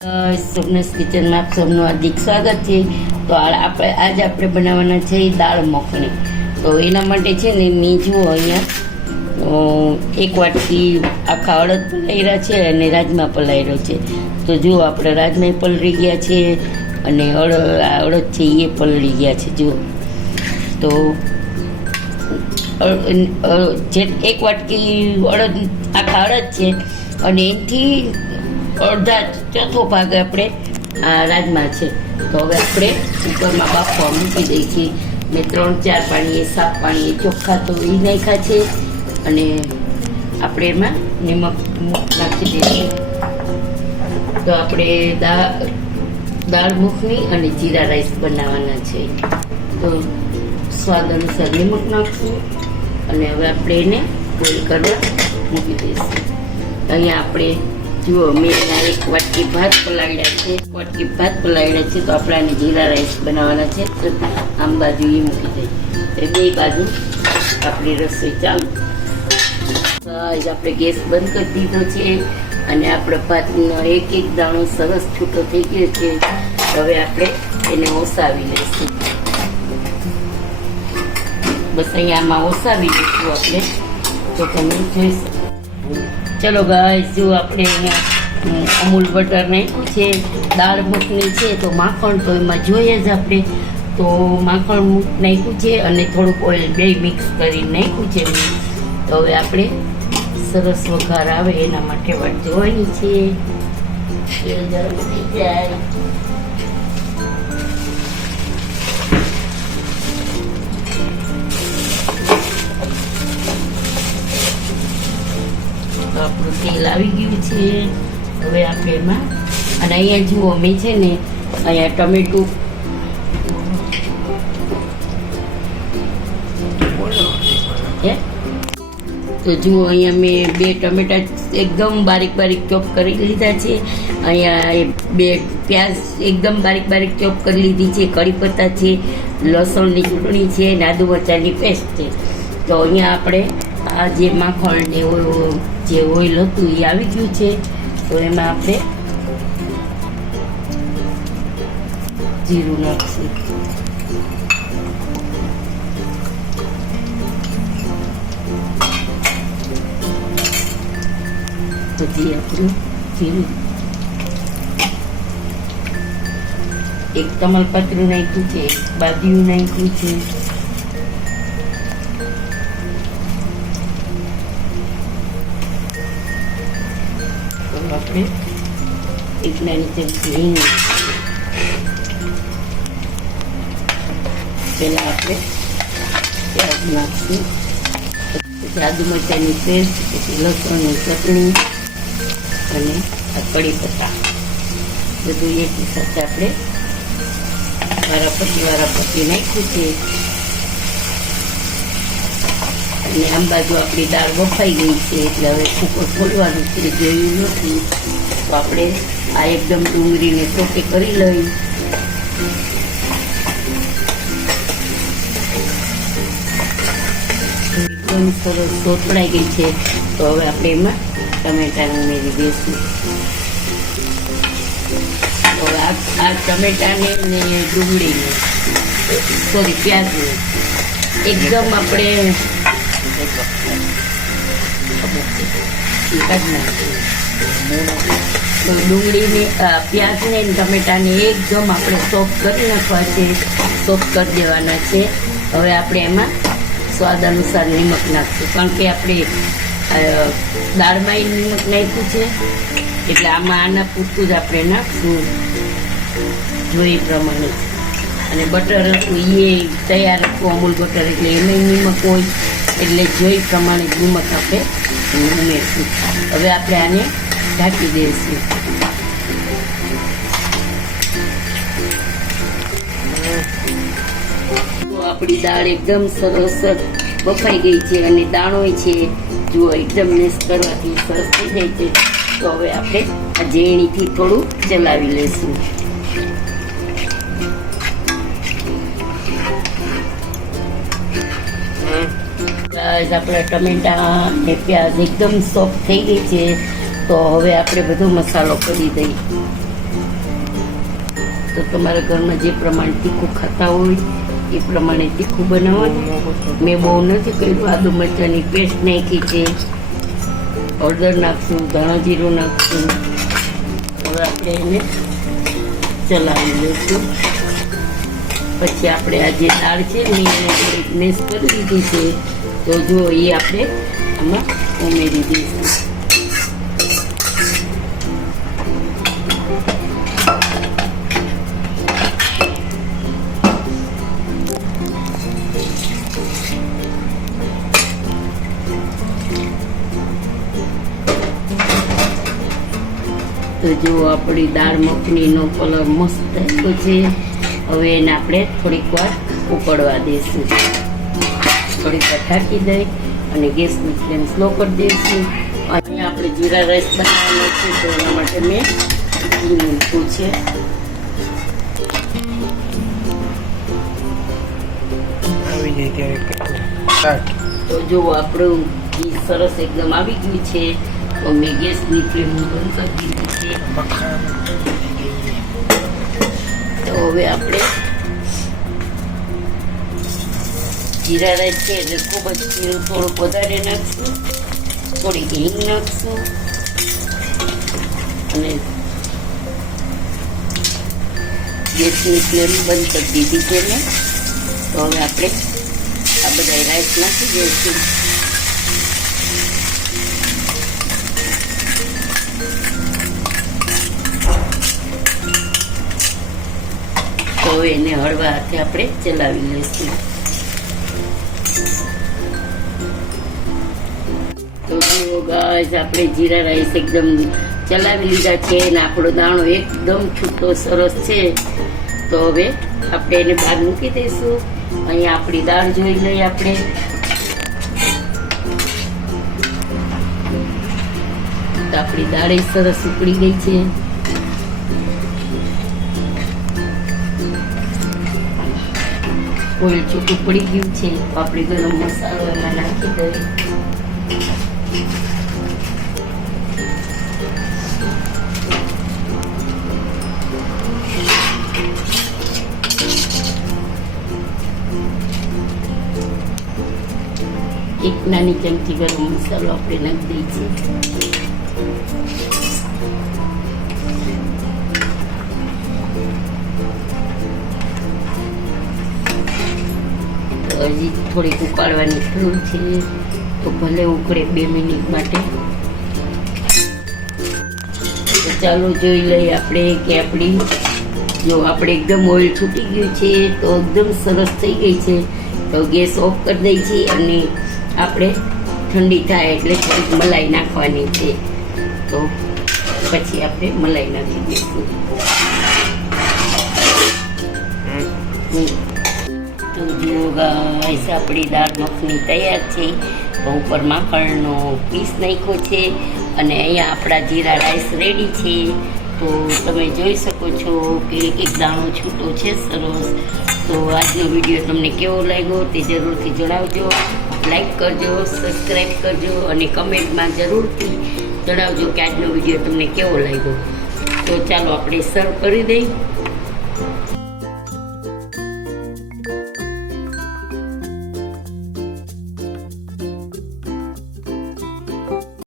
સ્વપ્નસ કિચનમાં આપ સૌનું હાર્દિક સ્વાગત છે. તો આજે આપણે બનાવવાના છે દાળ મખણી. તો એના માટે છે ને મેં જુઓ અહીંયા એક વાટકી આખા અડદ પલાળ્યા છે અને રાજમા પલાળ્યો છે. તો જુઓ આપણે રાજમા પલળી ગયા છે અને અડદ છે એ પલળી ગયા છે. જુઓ તો જે એક વાટકી અડદ આખા અડદ છે અને એથી અડધા ચોથો ભાગ આપણે આ રાજમા છે. તો હવે આપણે કુકરમાં બાફવા મૂકી દઈએ છીએ. મેં 3-4 પાણીએ સાફ પાણીએ ચોખ્ખા તો એ નાખ્યા છે અને આપણે એમાં નિમક નાખી દઈએ. તો આપણે દાળ મખની અને જીરા રાઈસ બનાવવાના છે. તો સ્વાદ અનુસાર નિમક નાખશું અને હવે આપણે એને બોઇલ કરવા મૂકી દઈશું. અહીંયા આપણે જુઓ મેં અહીંયા એક વાટકી ભાત પલાળ્યા છે, તો આપણે આને જીરા રાઈસ બનાવવાના છે. તો આમ બાજુ એ મૂકી દઈએ. તો બે બાજુ આપણી રસોઈ ચાલુ. આપણે ગેસ બંધ કરી દીધો છે અને આપણે ભાતનો એક દાણો સરસ છૂટો થઈ ગયો છે. હવે આપણે એને ઓસાવી લઈશું. બસ અહીંયા આમાં ઓસાવી દઈશું આપણે. તો તમે જોઈ શકો. ચલો ગાઈસ, જો આપણે અહીંયા અમૂલ બટર નાખ્યું છે. દાળ મખની છે તો માખણ તો એમાં જોઈએ જ આપણે. તો માખણ નાખ્યું છે અને થોડુંક ઓઇલ બે મિક્સ કરીને નાખ્યું છે. તો હવે આપણે સરસ વઘાર આવે એના માટે વાટ જોવાની છે. તેલ ગરમ થઈ જાય. આપણું તેલ આવી ગયું છે. હવે આપણે એમાં અને અહીંયા જુઓ મેં છે ને અહીંયા ટમેટું તો જુઓ અહીંયા મેં 2 ટમેટા એકદમ બારીક ચોપ કરી લીધા છે. અહીંયા 2 પ્યાજ એકદમ બારીક ચોપ કરી લીધી છે. કઢી પત્તા છે, લસણની ચૂંટણી છે, આદુ મરચાંની પેસ્ટ છે. તો અહીંયા આપણે આ જે માખણ ને જે ઓઇલ હતું એ આવી ગયું છે. તો એમાં આપણે જીરું નાખશું. પછી આપણું જીરું એક તમાલપત્ર નાખ્યું છે, એક બાદિયું નાખ્યું છે. આપણે એક નાની ચમચી હિંગ, પહેલાં આપણે પ્યાજ નાખશું, પછી આદુ મરચાંની પેસ્ટ, પછી લસણની ચટણી અને આ કઢી પત્તા બધું એકી સાથે આપણે વારાપટ્ટી નાખ્યું છે. અને આમ બાજુ આપણી દાળ બફાઈ ગઈ છે એટલે હવે કુકર ખોલવાનું છે, જોયું નથી. તો આપણે આ એકદમ ડુંગળીને સોતે કરી લઈ. એકદમ સરસ સોતળાઈ ગઈ છે. તો હવે આપણે એમાં ટમેટાને ઉમેરી દઈશું. તો આ ટમેટાને ને ડુંગળીને પ્યાજને એકદમ આપણે તો ડુંગળીને પ્યાજને ટમેટાને એકદમ આપણે સોફ્ટ કરી નાખવા છે, સોફ્ટ કરી દેવાના છે. હવે આપણે એમાં સ્વાદ અનુસાર નિમક નાખશું, કારણ કે આપણે દાળમાં નિમક નાખ્યું છે એટલે આમાં આના પૂરતું જ આપણે નાખશું જોઈ પ્રમાણે. અને બટર હતું એ તૈયાર હતું અમૂલ બટર એટલે એમાં નિમક હોય એટલે જોઈ પ્રમાણે નિમક આપણે ઉમેરશું. હવે આપણે આને ઢાંકી દઈશું. તો આપણી દાળ એકદમ સરસ બફાઈ ગઈ છે અને દાણોય છે જુઓ એકદમ મેશ કરવાથી સરસ થઈ જાય છે. તો હવે આપણે આ ઝેણીથી થોડું ચલાવી લઈશું. આપણા ટમેટા ને પ્યાજ એકદમ સોફ્ટ થઈ ગઈ છે. તો હવે આપણે બધો મસાલો કરી દઈએ. તો તમારા ઘરમાં જે પ્રમાણે તીખું ખાતા હોય એ પ્રમાણે તીખું બનાવવાનું. મેં બહુ નથી કર્યું. આદુ મરચાંની પેસ્ટ નાખી છે, હળદર નાખશું, ધાણા જીરું નાખશું. હવે આપણે એને ચલાવી લઈશું. પછી આપણે આ જે દાળ છે ને એને થોડીક મેશ કરી દીધી છે, તો જો એ આપણે આમાં ઉમેરી દઈશું. તો જો આપણી દાળ મખનીનો કલર મસ્ત આવ્યો છે. હવે એને આપણે થોડીક વાર ઉકળવા દઈશું. થોડીક વાર ઢાંકી દઈ અને ગેસની ફ્લેમ સ્લો કરી દઈશું. અહીંયા આપણે જીરા રાઈસ બનાવવાનો છે, તો એના માટે મેં ઘી મૂક્યું છે. તો જો આપણું ઘી સરસ એકદમ આવી ગયું છે, તો મેં ગેસની ફ્લેમ બંધ કરી દીધી છે. તો હવે આપણે જીરા રાઈસ છે એટલે ખૂબ જ જીરું થોડુંક વધારે નાખશું, થોડીક હિંગ નાખશું અને ગેસની ફ્લેમ બંધ કરી દીધી છે મેં. તો હવે આપણે આ બધા રાઈસ નાખી દઈશું. તો હવે એને હળવા હાથે આપણે ચલાવી લઈશું. તો જુઓ ગાઈસ, આપણે જીરા રાઈસ એકદમ ચલાવી લીધા છે અને આપણો દાણો એકદમ છૂટો સરસ છે. તો હવે આપણે એને બહાર મૂકી દઈશું. અહીંયા આપણી દાળ જોઈ લઈએ આપણે. તો આપણી દાળ સરસ ઉકળી ગઈ છે. ઓઇલ ચોખ્ખું પડી ગયું છે. આપણે ગરમ મસાલો એમાં નાખી દઈએ. એક નાની ચમચી ગરમ મસાલો આપણે નાખી દઈએ છીએ. હજી થોડીક ઉકાળવાની જરૂર છે, તો ભલે ઉકળે 2 મિનિટ માટે. તો ચાલો જોઈ લઈએ આપણે કે આપણી જો આપણે એકદમ ઓઇલ છૂટી ગયું છે, તો એકદમ સરસ થઈ ગઈ છે. તો ગેસ ઓફ કરી દઈ છીએ અને આપણે ઠંડી થાય એટલે થોડીક મલાઈ નાખવાની છે. તો પછી આપણે મલાઈ નાખી દઈશું. તો જો ગાઈસ, આપણી દાળ મખની તૈયાર છે. તો ઉપર માખણનો પીસ નાખ્યો છે અને અહીંયા આપણા જીરા રાઈસ રેડી છે. તો તમે જોઈ શકો છો કે એક દાણો છૂટો છે સરસ. તો આજનો વિડીયો તમને કેવો લાગ્યો તે જરૂરથી જણાવજો. લાઈક કરજો, સબસ્ક્રાઈબ કરજો અને કમેન્ટમાં જરૂરથી જણાવજો કે આજનો વિડીયો તમને કેવો લાગ્યો. તો ચાલો આપણે સર્વ કરી દઈએ.